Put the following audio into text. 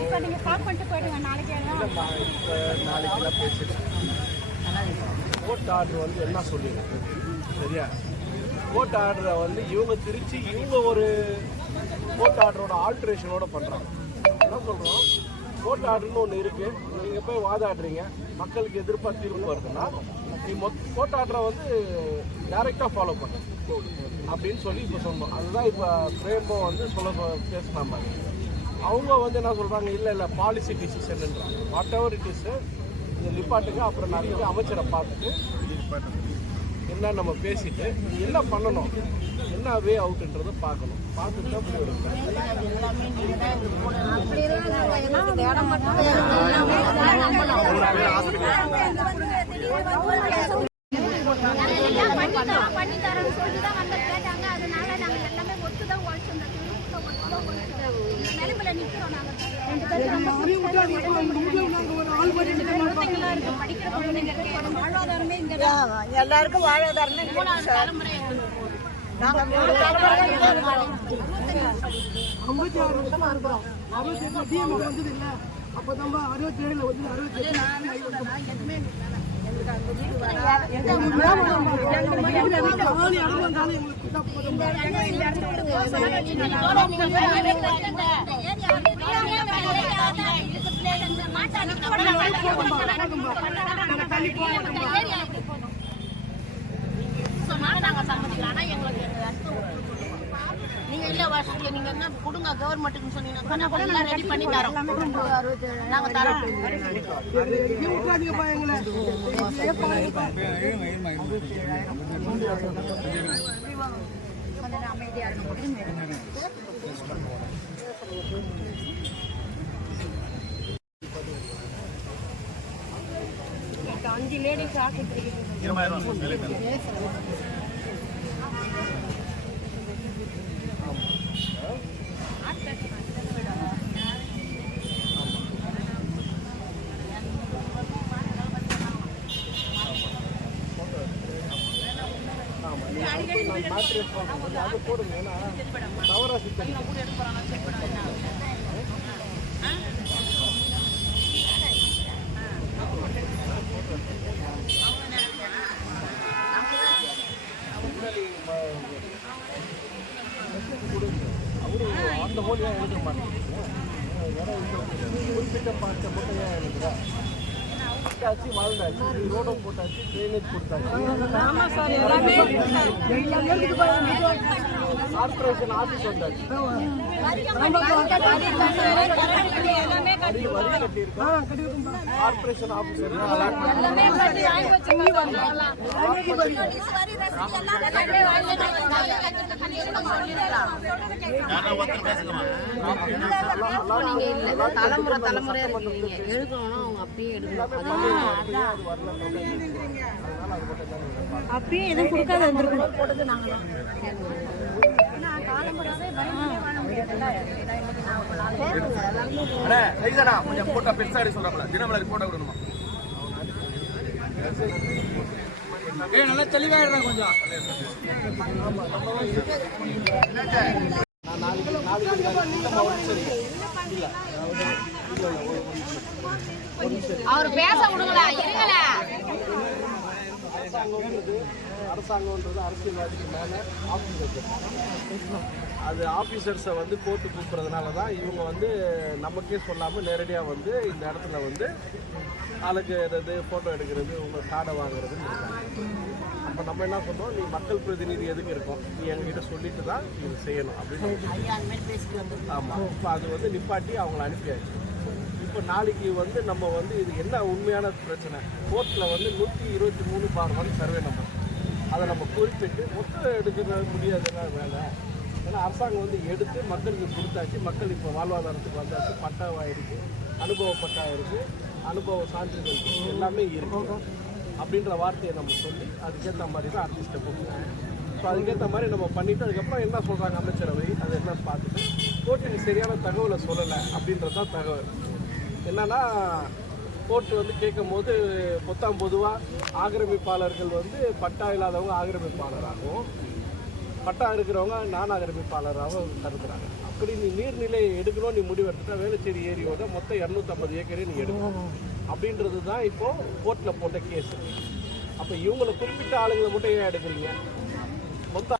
இப்போ நீங்கள் பாக் பண்ணிட்டு போயிடுங்க நாளைக்கு எல்லாம் நாளைக்கு வந்து என்ன சொல்லிடுறேன் சரியா கோர்ட் ஆர்டரை வந்து இவங்க திருச்சி இவங்க ஒரு கோர்ட் ஆர்டரோட ஆல்ட்ரேஷனோட பண்ணுறாங்க என்ன சொல்கிறோம் கோர்ட் ஒன்று இருக்குது நீங்கள் போய் வாதாடுறீங்க. மக்களுக்கு எதிர்பார்ப்பு வருதுன்னா நீ கோர்ட் ஆர்டரை வந்து டைரெக்டாக ஃபாலோ பண்ணு அப்படின்னு சொல்லி இப்போ சொன்னோம் அதுதான் இப்போ பிரேமோ வந்து சொல்ல பேசின மாதிரி அவங்க வந்து என்ன சொல்கிறாங்க இல்லை இல்லை பாலிசி டிசிஷன்ன்றாங்க வாட் எவர் இட் இஸ் இந்த நிப்பாட்டுக்கு அப்புறம் நாளைக்கு அமைச்சரை பார்த்துட்டு என்ன நம்ம பேசிட்டு என்ன பண்ணணும் என்ன வே அவுட்ன்றதை பார்க்கணும் பார்த்துட்டு தான் முடிவு எடுக்கணும். பண்ணித்தரோம் பண்ணித்தரோம்னு சொல்லிட்டு தான் வந்து கேட்டாங்க. அதனால நாங்க எல்லாமே ஒத்து தான் உழைச்சோம். இங்க தான். எல்லாருக்கும் வாழ்வாதாரமே தலைமுறை. ஐம்பத்தி ஆறு வருஷமா இருக்கிறோம். அறுபத்தி எட்டுல டிஎம் வந்தது இல்ல. அப்பதான் அறுபத்தி ஏழுல வந்து அறுபத்தி ஆளு இடம் வந்தாலும் எங்களுக்கு குத்தா போதும். நீங்க இல்ல வருஷத்துல நீங்க என்ன கொடுங்க கவர்மெண்ட்டுக்கு சொன்னீங்கன்னா நாங்க எல்லாம் ரெடி பண்ணி தரோம். நாங்க தரோம். பாருங்கப்பா. அஞ்சு லேடிஸ் ஆஸ்பத்திரிக்கு ஆமாம் நீங்கள் அது போய் நான் மேட்ரஸ் வாங்க அது போடுங்க ஏன்னா நவராசி தெரியும் அவரு அந்த மொழியாக எழுத மாட்டேங்கிறீங்க வேற இந்த குறிப்பிட்ட பார்த்த மட்டும் ஏன் எழுதுறா போட்டாச்சு வாழ்ந்தாச்சு ரோடும் போட்டாச்சு ட்ரைனேஜ் கொடுத்தாச்சு கார்பரேஷன் ஆஃபீஸ் வந்தாச்சு கார்பரேஷன் ஆஃபீஸர் தலைமுறை தலைமுறையா இருக்கீங்க. எடுக்கணும்னா அவங்க அப்படியே எடுக்கணும் அப்பயே எதுவும் கொடுக்காத வந்திருக்கணும் போட்டது நாங்களாம் கொஞ்சம் போட்டோ பெருசா எடுக்க சொல்றாங்களா தினமலர் போட்டோ கொடுக்கணுமா? ஏ நல்லா தெளிவாயிடுறேன் கொஞ்சம். நாளைக்கு நாளைக்கு. அவர் பேச விடுங்களா இருங்கள அரசாங்கம்ன்றது அரசியல்வாதிக்கு மேலே ஆஃபீஸர் அது ஆஃபீஸர்ஸை வந்து கோர்ட்டு கூப்பிட்றதுனால தான் இவங்க வந்து நமக்கே சொல்லாமல் நேரடியாக வந்து இந்த இடத்துல வந்து ஆளுக்கு எடுறது ஃபோட்டோ எடுக்கிறது உங்கள் காடை வாங்குறதுன்னு இருக்காங்க. அப்போ நம்ம என்ன சொன்னோம் நீ மக்கள் பிரதிநிதி எதுக்கு இருக்கோம்? நீ எங்ககிட்ட சொல்லிட்டு தான் இது செய்யணும் அப்படின்னு ஆமாம் இப்போ அது வந்து நிப்பாட்டி அவங்கள அனுப்பியாச்சு. இப்போ நாளைக்கு வந்து நம்ம வந்து இது என்ன உண்மையான பிரச்சனை? கோர்ட்டில் வந்து நூற்றி இருபத்தி மூணு பார் ஒன் சர்வே நம்பர் அதை நம்ம குறிப்பிட்டு மொத்தம் எடுக்கிற முடியாதுன்னா வேலை? ஏன்னா அரசாங்கம் வந்து எடுத்து மக்களுக்கு கொடுத்தாச்சு. மக்கள் இப்போ வாழ்வாதாரத்துக்கு வந்தாச்சு. பட்டாவாயிருக்கு அனுபவ பட்டா இருக்குது அனுபவ சான்றிதழ் எல்லாமே இருக்கு. அப்படின்ற வார்த்தையை நம்ம சொல்லி அதுக்கேற்ற மாதிரி தான் அடுத்த போகணும் ஸோ அதுக்கேற்ற மாதிரி நம்ம பண்ணிவிட்டு அதுக்கப்புறம் என்ன சொல்கிறாங்க அமைச்சரவை அது என்னன்னு பார்த்துட்டு கோர்ட்டு சரியான தகவலை சொல்லலை அப்படின்றது தான் தகவல். என்னென்னா கோர்ட்டு வந்து கேட்கும் போது பொத்தாம் பொதுவாக ஆக்கிரமிப்பாளர்கள் வந்து பட்டா இல்லாதவங்க ஆக்கிரமிப்பாளராகவும் பட்டா இருக்கிறவங்க நான் ஆக்கிரமிப்பாளராகவும் கருதுகிறாங்க அப்படி நீ நீர்நிலையை எடுக்கணும் நீ முடிவு எடுத்துட்டா வேலுச்சேரி ஏரியோட மொத்தம் இரநூத்தம்பது ஏக்கரே நீ எடுக்கணும். அப்படின்றது தான் இப்போ கோர்ட்டில் போட்ட கேஸ் அப்போ இவங்களை குறிப்பிட்ட ஆளுங்களை மட்டும் ஏன் எடுக்கிறீங்க? மொத்தம்